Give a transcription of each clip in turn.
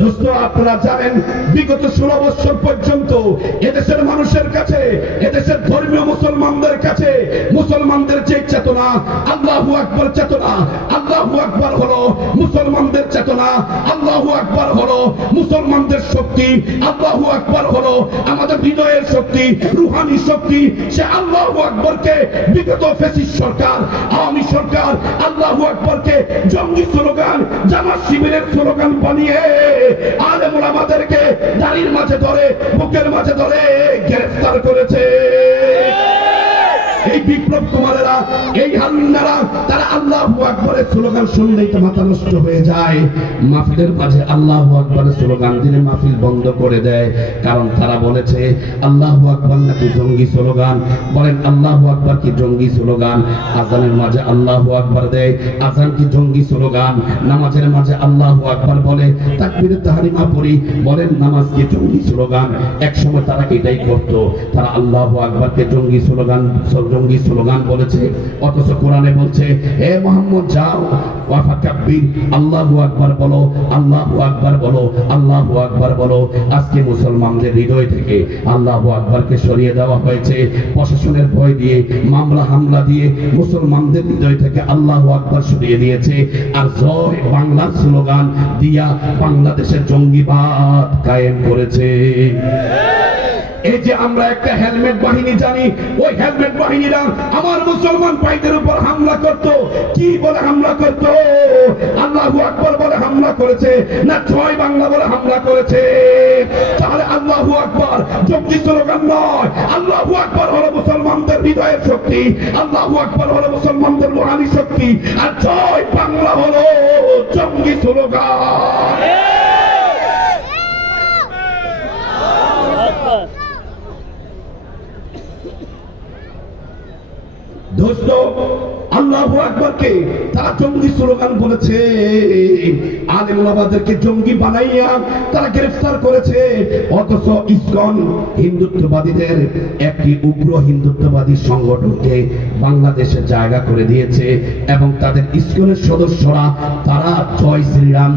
দোস্ত, আপনারা জানেন বিগত 16 বছর পর্যন্ত এদেশের মানুষের কাছে, এদেশের ধর্মীয় মুসলমানদের কাছে মুসলমানদের যে চেতনা, আল্লাহু আকবার চেতনা, আল্লাহু আকবার হলো মুসলমানদের চেতনা, আল্লাহু আকবার হলো মুসলমানদের শক্তি, আল্লাহু আকবার হলো আমাদের হৃদয়ের শক্তি, রুহানি শক্তি। সে আল্লাহু আকবরকে বিগত ফ্যাসিস্ট সরকার, আওয়ামী সরকার আল্লাহু আকবরকে জঙ্গি স্লোগান, জামাত শিবিরের স্লোগান বানিয়ে আলেম ওলামাদেরকে দাড়ির মাঝে ধরে, বুকের মাঝে ধরে গ্রেফতার করেছে। এই বিপ্লব কুমারেরা, এই হারুন্নারা, তারা আল্লাহু আকবরের স্লোগান শুনলেই তো মাথা নষ্ট হয়ে যায়। মাহফিলের মাঝে আল্লাহু আকবরের স্লোগান দিলে মাহফিল বন্ধ করে দেয়, কারণ তারা বলেছে আল্লাহু আকবর নাকি জঙ্গি স্লোগান। বলেন আল্লাহু আকবর কি জঙ্গি স্লোগান? আজানের মাঝে আল্লাহু আকবর দেয়, আজান কি জঙ্গি স্লোগান? নামাজের মাঝে আল্লাহু আকবর বলে, তাকবীরে তাহরিমা পড়ি, বলেন নামাজ কি জঙ্গি স্লোগান? এক সময় তারা এটাই করত, তারা আল্লাহু আকবরকে জঙ্গি স্লোগান বলেছে। অথচ কোরআনে বলছে, হে মুহাম্মদ যাও ওয়াফাকাব্বির, আল্লাহু আকবার বলো, আল্লাহু আকবার বলো, আল্লাহু আকবার বলো। আজকে মুসলমানদের হৃদয় থেকে আল্লাহু আকবরকে সরিয়ে দেওয়া হয়েছে। প্রশাসনের ভয় দিয়ে, মামলা হামলা দিয়ে মুসলমানদের হৃদয় থেকে আল্লাহু আকবার সরিয়ে দিয়েছে। আর জয় বাংলার স্লোগান দিয়া বাংলাদেশের জঙ্গিবাদ কায়েম করেছে। এই যে আমরা একটা হেলমেট বাহিনী জানি, ওই হেলমেট বাহিনীরা আমার মুসলমান ভাইদের উপর হামলা করত। কি বলে হামলা করত? আল্লাহু আকবার বলে হামলা করেছে, না জয় বাংলা বলে হামলা করেছে? তাহলে আল্লাহু আকবার জঙ্গি স্লোগান নয়, আল্লাহু আকবার হলো মুসলমানদের হৃদয়ের শক্তি, আল্লাহু আকবার হলো মুসলমানদের রুহানি শক্তি, আর জয় বাংলা হলো জঙ্গি স্লোগান। দোস্ত, আল্লাহু আকবরকে তারা জঙ্গি স্লোগান বলেছে, আলেম ওলামাদেরকে জঙ্গি বানাইয়া তারা গ্রেফতার করেছে। অথচ ইসকন হিন্দুত্ববাদীদের একটি উগ্র হিন্দুত্ববাদী সংগঠনকে বাংলাদেশে জায়গা করে দিয়েছে এবং তাদের ইসকনের সদস্যরা তারা জয় শ্রীরাম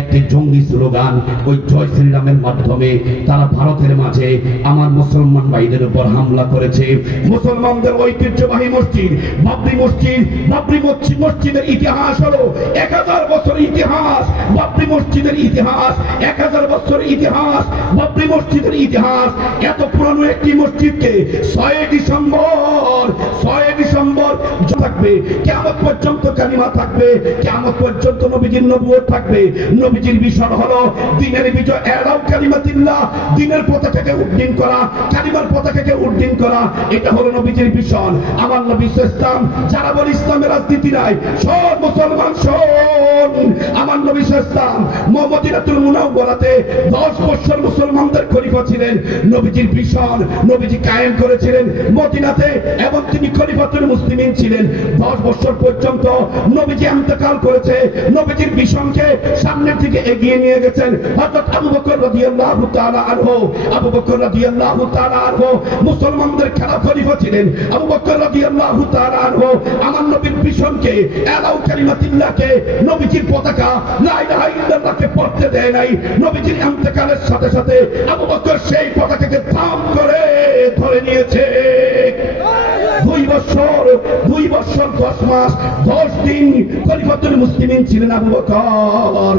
একটি জঙ্গি স্লোগান, ওই জয় শ্রীরামের মাধ্যমে তারা ভারতের মাঝে আমার মুসলমান ভাইদের উপর হামলা করেছে। মুসলমানদের ঐতিহ্যবাহী মসজিদ বাবরি মসজিদ, বাবরি মসজিদের ইতিহাস হলো 1000 বছরের ইতিহাস। বাবরি মসজিদের ইতিহাস 1000 বছরের ইতিহাস। বাবরি মসজিদের ইতিহাস এত পুরানো একটি মসজিদকে 6 ডিসেম্বর থাকবে, কিয়ামত পর্যন্ত কালিমা থাকবে, কিয়ামত পর্যন্ত নবীজির নবুয়ত থাকবে। নবীজির মিশন হলো দ্বীনের বিজয়, এলাউ কালিমাতিল্লাহ, দ্বীনের পতাকাকে উড্ডীন করা, কালিমার পতাকাকে উড্ডীন করা, এটা হলো নবীজির মিশন। আমার নবী ইসলাম, যারা বলে ইসলামের রাজনীতি নাই, সব মুসলমান শোন, আমার নবী ইসলাম মদিনাতুল মুনাওয়ারাতে 10 বছর মুসলমানদের খলিফা ছিলেন। নবীজির মিশন নবীজি কায়েম করেছিলেন মদিনাতে এবং তিনি খলিফাতুল মুসলিমিন ছিলেন। 10 বছর পর্যন্ত নবীজি ইন্তেকাল করেছে। নবীজির মিশনকে সামনের দিকে এগিয়ে নিয়ে গেছেন হযরত আবু বকর রাদিয়াল্লাহু তাআলা আনহু। আবু বকর রাদিয়াল্লাহু তাআলা আনহু মুসলমানদের খলিফা ছিলেন। আবু বকর রাদিয়াল্লাহু তাআলা আনহু আমার নবীর মিশনকে, এলাউ কালিমাতিল্লাহকে, নবীজির পতাকা লা ইলাহা ইল্লাল্লাহকে পড়তে দেয় নাই। নবীজির ইন্তেকালের সাথে সাথে আবু বকর সেই পতাকাকে থাম করে ধরে নিয়েছে। 2 বছর 10 মাস 10 দিন খলিফাতুল মুসলিমিন ছিলেন আবু বকর।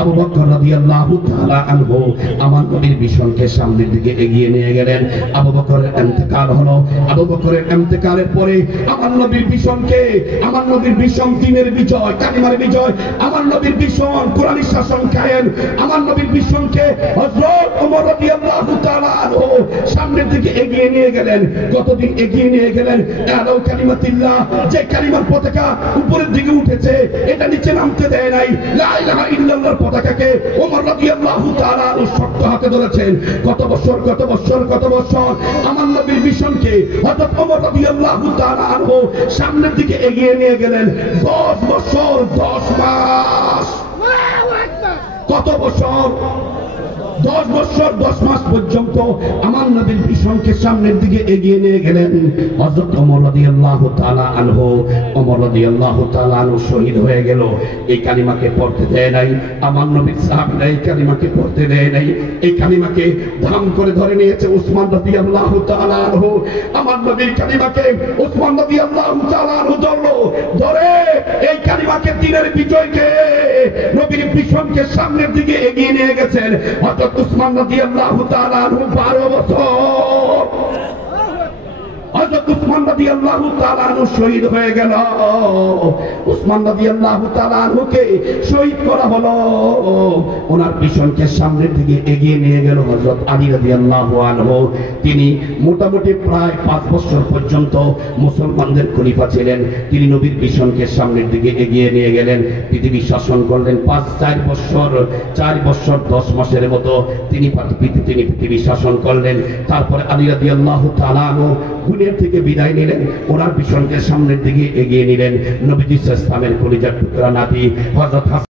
আবু বকর রাদিয়াল্লাহু তাআলা আনহু আমার নবীর মিশনকে সামনের দিকে এগিয়ে নিয়ে গেলেন। আবু বকরের ইন্তেকাল হলো। আবু বকরের ইন্তেকালের পরে আমার নবীর মিশনকে, আমার নবীর মিশন দ্বীনের বিজয়, কালিমার বিজয়, আমার নবীর মিশন কোরআনী শাসন কায়েম, আমার নবীর মিশনকে হযরত ওমর রাদিয়াল্লাহু তাআলা আনহু সামনের দিকে এগিয়ে নিয়ে গেলেন। কতদিন এগিয়ে নিয়ে গেলেন? এলাউ কালিমাতিল্লাহ, যে কালিমার পতাকা উপরের দিকে উঠেছে এটা নিচে নামতে দেয় নাই। লা ইলাহা ইল্লাল্লাহর পতাকাকে ওমর রাদিয়াল্লাহু তাআলা শক্ত হাতে ধরেছেন। কত বছর আমার নবীর মিশনকে হযরত ওমর রাদিয়াল্লাহু তাআলা আনহু সামনের দিকে এগিয়ে নিয়ে গেলেন। 10 বছর 10 মাস। কত বছর? 10 বছর 10 মাস পর্যন্ত আমার নবীর ভীষণকে সামনের দিকে এগিয়ে নিয়ে গেলেন। হযরত ওমর রাদিয়াল্লাহু তাআলা আনহু, ওমর রাদিয়াল্লাহু তাআলা আনহু শহীদ হয়ে গেল। এই কালিমাকে পড়তে দেয় নাই আমার নবীর সাহাবীরা, এই কালিমাকে পড়তে দেয় নাই। এই কালিমাকে ধাম করে ধরে নিয়েছে উসমান রাদিয়াল্লাহু তাআলা আনহু। আমার নবীর কালিমাকে উসমান রাদিয়াল্লাহু তাআলা আনহু ধরে এই কালিমাকে দিনের বিজয়কে নবীর ভীষণকে সামনের দিকে এগিয়ে নিয়ে গেছেন। হযরত উসমান রাদিয়াল্লাহু তাআলা আনহু 12 বছর হযরত উসমান রাদিয়াল্লাহু তাআলা আনহু শহীদ হয়ে গেল। উসমান রাদিয়াল্লাহু তাআলা আনহুকে শহীদ করা হলো। ওনার ভীষণকে সামনের দিকে এগিয়ে নিয়ে গেল হযরত আলী রাদিয়াল্লাহু আনহু। তিনি মোটামুটি প্রায় 5 বছর পর্যন্ত মুসলমানদের খলিফা ছিলেন। তিনি নবীর ভীষণকে সামনের দিকে এগিয়ে নিয়ে গেলেন, পৃথিবী শাসন করলেন। 4 বছর 10 মাসের মতো তিনি পৃথিবী শাসন করলেন। তারপরে আলী রাদিয়াল্লাহু তাআলা আনহু দুনিয়া থেকে বিদায় নিলেন। ওনার ভীষণকে সামনের দিকে এগিয়ে নিলেন নবীজি সাল্লাল্লাহু আলাইহি ওয়াসাল্লামের কলিজার টুকরা নাতি হযরত